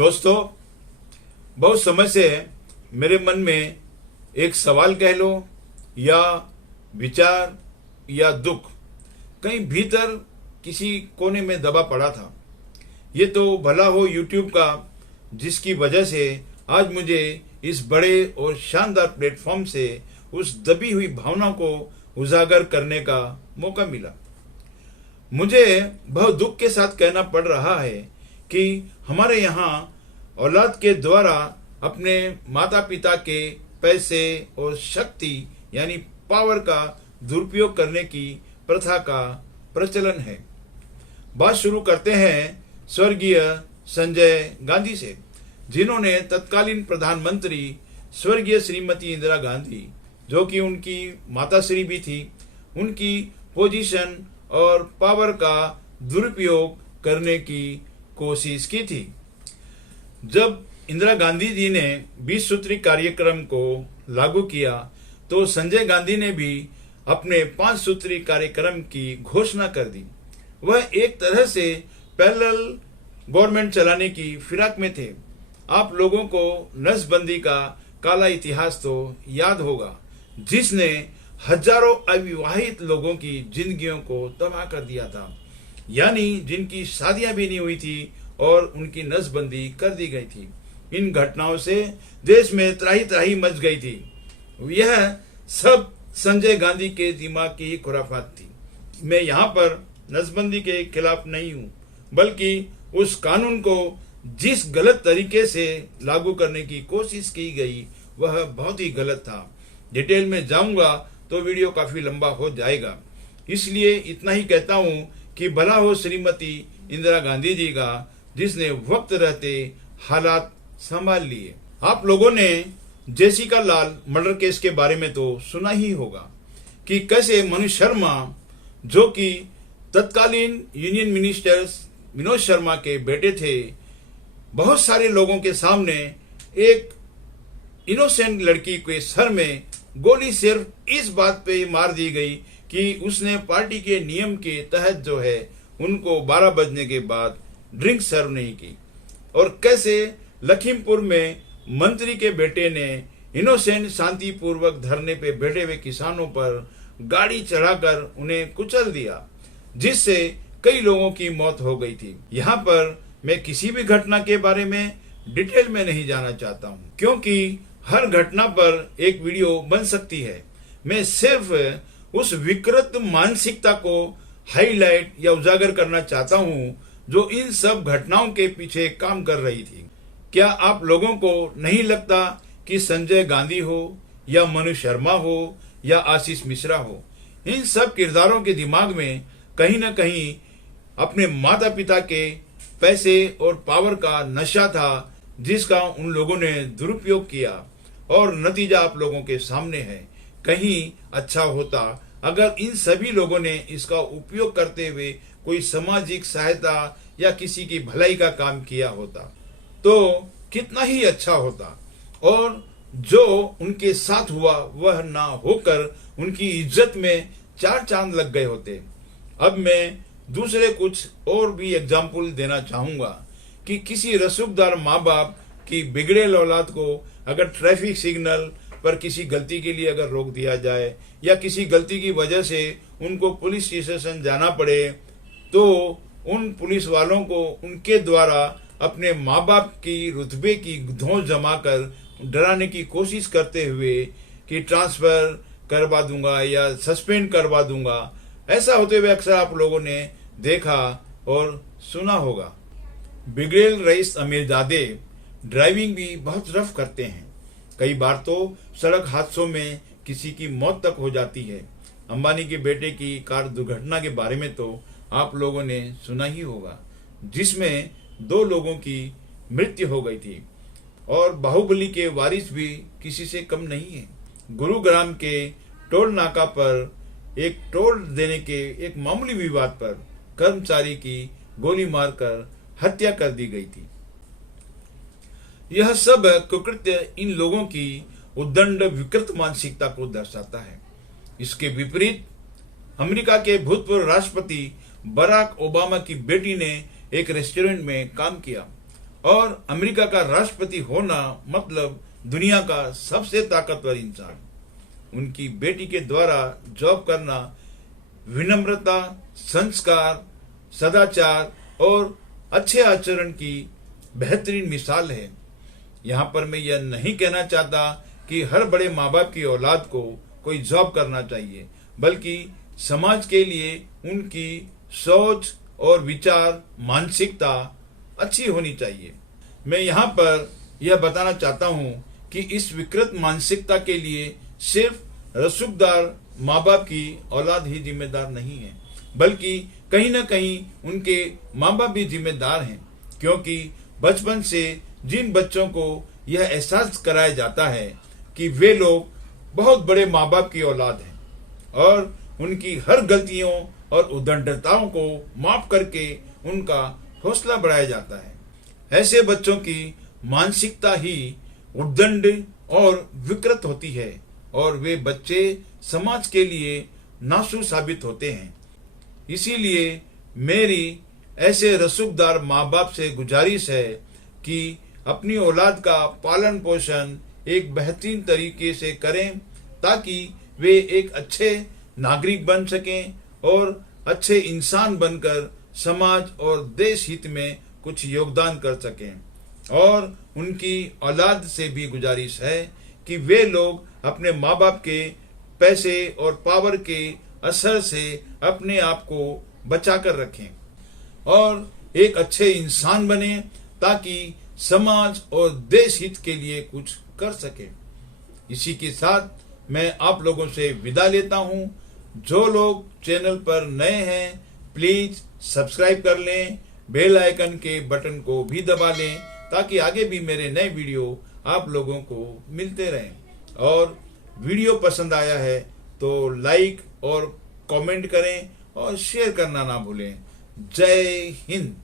दोस्तों, बहुत समय से मेरे मन में एक सवाल कह लो या विचार या दुख कहीं भीतर किसी कोने में दबा पड़ा था। ये तो भला हो YouTube का, जिसकी वजह से आज मुझे इस बड़े और शानदार प्लेटफॉर्म से उस दबी हुई भावना को उजागर करने का मौका मिला। मुझे बहुत दुख के साथ कहना पड़ रहा है कि हमारे यहाँ औलाद के द्वारा अपने माता पिता के पैसे और शक्ति यानी पावर का दुरुपयोग करने की प्रथा का प्रचलन है। बात शुरू करते हैं स्वर्गीय संजय गांधी से, जिन्होंने तत्कालीन प्रधानमंत्री स्वर्गीय श्रीमती इंदिरा गांधी, जो कि उनकी माताश्री भी थी, उनकी पोजीशन और पावर का दुरुपयोग करने की कोशिश की थी। जब इंदिरा गांधी जी ने 20 सूत्री कार्यक्रम को लागू किया तो संजय गांधी ने भी अपने 5 सूत्री कार्यक्रम की घोषणा कर दी। वह एक तरह से पैरेलल गवर्नमेंट चलाने की फिराक में थे। आप लोगों को नसबंदी का काला इतिहास तो याद होगा, जिसने हजारों अविवाहित लोगों की जिंदगियों को तबाह कर दिया था, यानी जिनकी शादियां भी नहीं हुई थी और उनकी नसबंदी कर दी गई थी। इन घटनाओं से देश में त्राही त्राही मच गई थी। यह सब संजय गांधी के दिमाग की खुराफात थी। मैं यहाँ पर नसबंदी के खिलाफ नहीं हूँ, बल्कि उस कानून को जिस गलत तरीके से लागू करने की कोशिश की गई वह बहुत ही गलत था। डिटेल में जाऊंगा तो वीडियो काफी लंबा हो जाएगा, इसलिए इतना ही कहता हूँ कि भला हो श्रीमती इंदिरा गांधी जी का, जिसने वक्त रहते हालात संभाल लिए। आप लोगों ने जेसिका लाल मर्डर केस के बारे में तो सुना ही होगा कि कैसे मनोज शर्मा, जो कि तत्कालीन यूनियन मिनिस्टर विनोद शर्मा के बेटे थे, बहुत सारे लोगों के सामने एक इनोसेंट लड़की के सर में गोली सिर्फ इस बात पे मार दी गई कि उसने पार्टी के नियम के तहत जो है उनको 12 बजने के बाद ड्रिंक सर्व नहीं की। और कैसे लखीमपुर में मंत्री के बेटे ने इनोसेंट शांतिपूर्वक धरने पे बैठे हुए किसानों पर गाड़ी चढ़ाकर उन्हें कुचल दिया, जिससे कई लोगों की मौत हो गई थी। यहाँ पर मैं किसी भी घटना के बारे में डिटेल में नहीं जाना चाहता हूँ, क्योंकि हर घटना पर एक वीडियो बन सकती है। मैं सिर्फ उस विकृत मानसिकता को हाईलाइट या उजागर करना चाहता हूँ जो इन सब घटनाओं के पीछे काम कर रही थी। क्या आप लोगों को नहीं लगता कि संजय गांधी हो या मनोज शर्मा हो या आशीष मिश्रा हो, इन सब किरदारों के दिमाग में कहीं ना कहीं अपने माता पिता के पैसे और पावर का नशा था, जिसका उन लोगों ने दुरुपयोग किया और नतीजा आप लोगों के सामने है। कहीं अच्छा होता अगर इन सभी लोगों ने इसका उपयोग करते हुए कोई सामाजिक सहायता या किसी की भलाई का काम किया होता तो कितना ही अच्छा होता, और जो उनके साथ हुआ वह ना होकर उनकी इज्जत में 4 चांद लग गए होते। अब मैं दूसरे कुछ और भी एग्जाम्पल देना चाहूंगा कि किसी रसूखदार माँ बाप की बिगड़ेल औलाद को अगर ट्रैफिक सिग्नल पर किसी गलती के लिए अगर रोक दिया जाए या किसी गलती की वजह से उनको पुलिस स्टेशन जाना पड़े, तो उन पुलिस वालों को उनके द्वारा अपने माँ बाप की रुतबे की धौंस जमाकर डराने की कोशिश करते हुए कि ट्रांसफर करवा दूंगा या सस्पेंड करवा दूंगा, ऐसा होते हुए अक्सर आप लोगों ने देखा और सुना होगा। बिगड़ेल रईस अमीरजादे ड्राइविंग भी बहुत रफ करते हैं। कई बार तो सड़क हादसों में किसी की मौत तक हो जाती है। अंबानी के बेटे की कार दुर्घटना के बारे में तो आप लोगों ने सुना ही होगा, जिसमें 2 लोगों की मृत्यु हो गई थी और बाहुबली के वारिस भी किसी से कम नहीं है। गुरुग्राम के टोल नाका पर एक टोल देने के एक मामूली विवाद पर कर्मचारी की गोली मारकर हत्या कर दी गई थी। यह सब कुकृत्य इन लोगों की उद्दंड विकृत मानसिकता को दर्शाता है। इसके विपरीत अमेरिका के भूतपूर्व राष्ट्रपति बराक ओबामा की बेटी ने एक रेस्टोरेंट में काम किया और अमेरिका का राष्ट्रपति होना मतलब दुनिया का सबसे ताकतवर इंसान। उनकी बेटी के द्वारा जॉब करना विनम्रता, संस्कार, सदाचार और अच्छे आचरण की बेहतरीन मिसाल है। यहाँ पर मैं यह नहीं कहना चाहता कि हर बड़े माँ बाप की औलाद को कोई जॉब करना चाहिए, बल्कि समाज के लिए उनकी सोच और विचार, मानसिकता अच्छी होनी चाहिए। मैं यहाँ पर यह बताना चाहता हूँ कि इस विकृत मानसिकता के लिए सिर्फ रसूखदार माँ बाप की औलाद ही जिम्मेदार नहीं है, बल्कि कहीं न कहीं उनके माँ बाप भी जिम्मेदार हैं, क्योंकि बचपन से जिन बच्चों को यह एहसास कराया जाता है कि वे लोग बहुत बड़े माँ बाप की औलाद हैं और उनकी हर गलतियों और उद्दंडताओं को माफ करके उनका हौसला बढ़ाया जाता है, ऐसे बच्चों की मानसिकता ही उद्दंड और विकृत होती है और वे बच्चे समाज के लिए नासूर साबित होते हैं। इसीलिए मेरी ऐसे रसूखदार माँ बाप से गुजारिश है कि अपनी औलाद का पालन पोषण एक बेहतरीन तरीके से करें, ताकि वे एक अच्छे नागरिक बन सकें और अच्छे इंसान बनकर समाज और देश हित में कुछ योगदान कर सकें। और उनकी औलाद से भी गुजारिश है कि वे लोग अपने माँ बाप के पैसे और पावर के असर से अपने आप को बचा कर रखें और एक अच्छे इंसान बने, ताकि समाज और देश हित के लिए कुछ कर सके। इसी के साथ मैं आप लोगों से विदा लेता हूं। जो लोग चैनल पर नए हैं प्लीज सब्सक्राइब कर लें, बेल आइकन के बटन को भी दबा लें, ताकि आगे भी मेरे नए वीडियो आप लोगों को मिलते रहें। और वीडियो पसंद आया है तो लाइक और कमेंट करें और शेयर करना ना भूलें। जय हिंद।